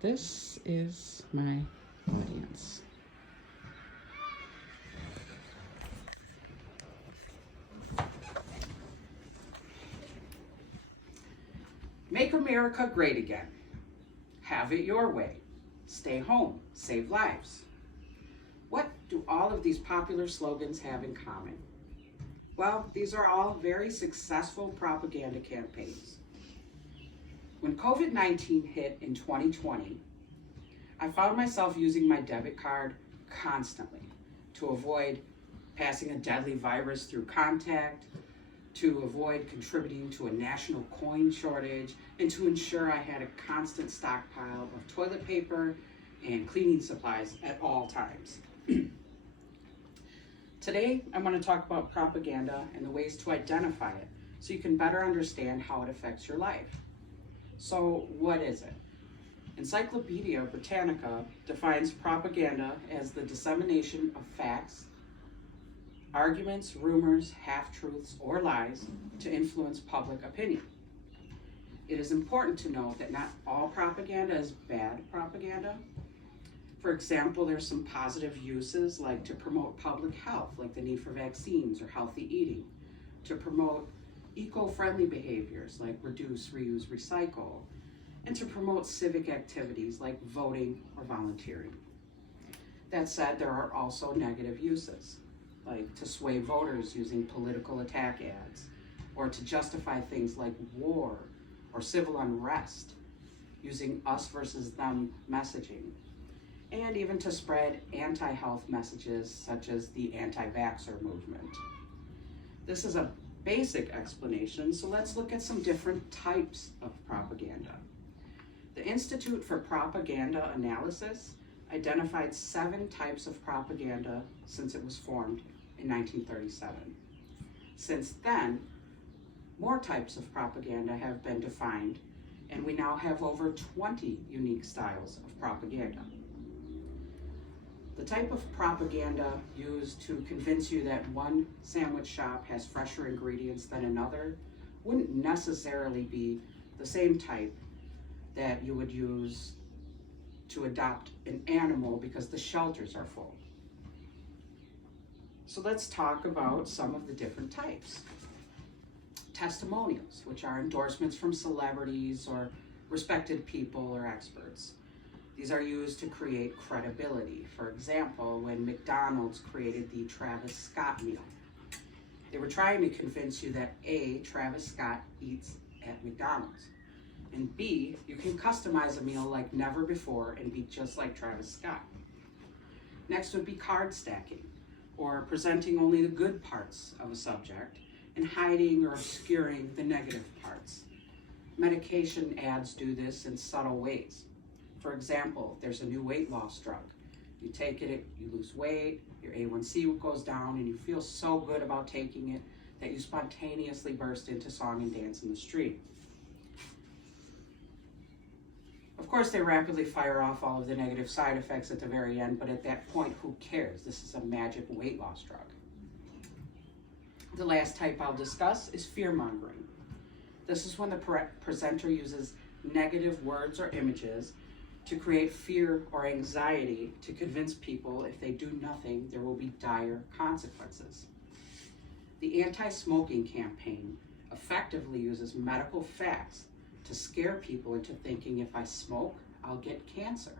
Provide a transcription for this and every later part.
This is my audience. Make America great again. Have it your way. Stay home. Save lives. What do all of these popular slogans have in common? Well, these are all very successful propaganda campaigns. When COVID-19 hit in 2020, I found myself using my debit card constantly to avoid passing a deadly virus through contact, to avoid contributing to a national coin shortage, and to ensure I had a constant stockpile of toilet paper and cleaning supplies at all times. Today, I'm going to talk about propaganda and the ways to identify it so you can better understand how it affects your life. So, what is it? Encyclopedia Britannica defines propaganda as the dissemination of facts, arguments, rumors, half-truths, or lies to influence public opinion. It is important to note that not all propaganda is bad propaganda. For example, there's some positive uses like to promote public health, like the need for vaccines or healthy eating, to promote eco-friendly behaviors like reduce, reuse, recycle, and to promote civic activities like voting or volunteering. That said, there are also negative uses, like to sway voters using political attack ads, or to justify things like war or civil unrest using us versus them messaging, and even to spread anti-health messages such as the anti-vaxxer movement. This is a basic explanation, so let's look at some different types of propaganda. The Institute for Propaganda Analysis identified 7 types of propaganda since it was formed in 1937. Since then, more types of propaganda have been defined, and we now have over 20 unique styles of propaganda. The type of propaganda used to convince you that one sandwich shop has fresher ingredients than another wouldn't necessarily be the same type that you would use to adopt an animal because the shelters are full. So let's talk about some of the different types. Testimonials, which are endorsements from celebrities or respected people or experts. These are used to create credibility. For example, when McDonald's created the Travis Scott meal, they were trying to convince you that A, Travis Scott eats at McDonald's, and B, you can customize a meal like never before and be just like Travis Scott. Next would be card stacking, or presenting only the good parts of a subject and hiding or obscuring the negative parts. Medication ads do this in subtle ways. For example, if there's a new weight loss drug, you take it, you lose weight, your A1C goes down, and you feel so good about taking it that you spontaneously burst into song and dance in the street. Of course, they rapidly fire off all of the negative side effects at the very end, but at that point, who cares? This is a magic weight loss drug. The last type I'll discuss is fear-mongering. This is when the presenter uses negative words or images to create fear or anxiety to convince people if they do nothing, there will be dire consequences. The anti-smoking campaign effectively uses medical facts to scare people into thinking if I smoke, I'll get cancer,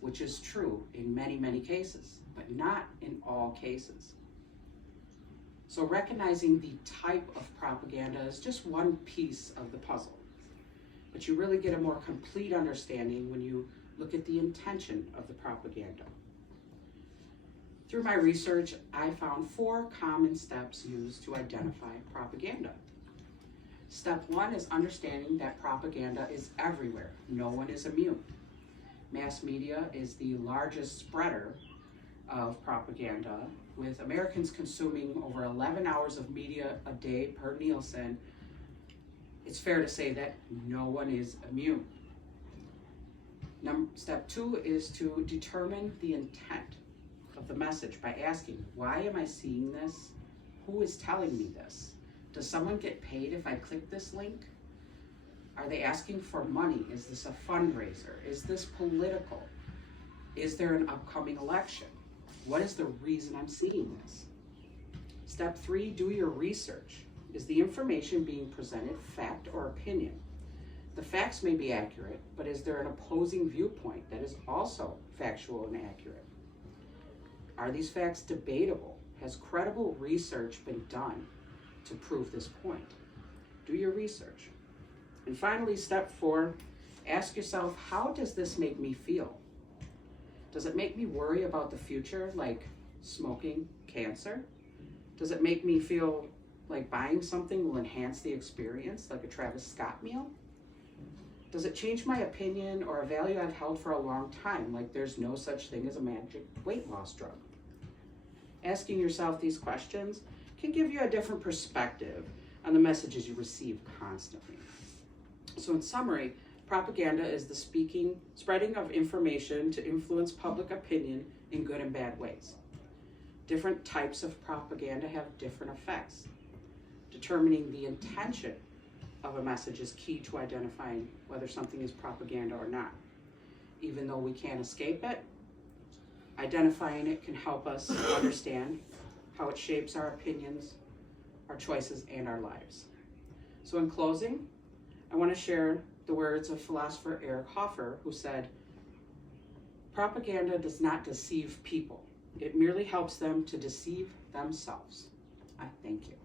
which is true in many, many cases, but not in all cases. So recognizing the type of propaganda is just one piece of the puzzle, but you really get a more complete understanding when you look at the intention of the propaganda. Through my research, I found 4 common steps used to identify propaganda. Step 1 is understanding that propaganda is everywhere. No one is immune. Mass media is the largest spreader of propaganda, with Americans consuming over 11 hours of media a day per Nielsen. It's fair to say that no one is immune. Step 2 is to determine the intent of the message by asking, why am I seeing this? Who is telling me this? Does someone get paid if I click this link? Are they asking for money? Is this a fundraiser? Is this political? Is there an upcoming election? What is the reason I'm seeing this? Step 3, do your research. Is the information being presented fact or opinion? The facts may be accurate, but is there an opposing viewpoint that is also factual and accurate? Are these facts debatable? Has credible research been done to prove this point? Do your research. And finally, step 4, ask yourself, how does this make me feel? Does it make me worry about the future, like smoking cancer? Does it make me feel like buying something will enhance the experience, like a Travis Scott meal? Does it change my opinion or a value I've held for a long time, like there's no such thing as a magic weight loss drug? Asking yourself these questions can give you a different perspective on the messages you receive constantly. So in summary, propaganda is the spreading of information to influence public opinion in good and bad ways. Different types of propaganda have different effects. Determining the intention of a message is key to identifying whether something is propaganda or not. Even though we can't escape it, identifying it can help us understand how it shapes our opinions, our choices, and our lives. So in closing, I want to share the words of philosopher Eric Hoffer, who said, "Propaganda does not deceive people. It merely helps them to deceive themselves." I thank you.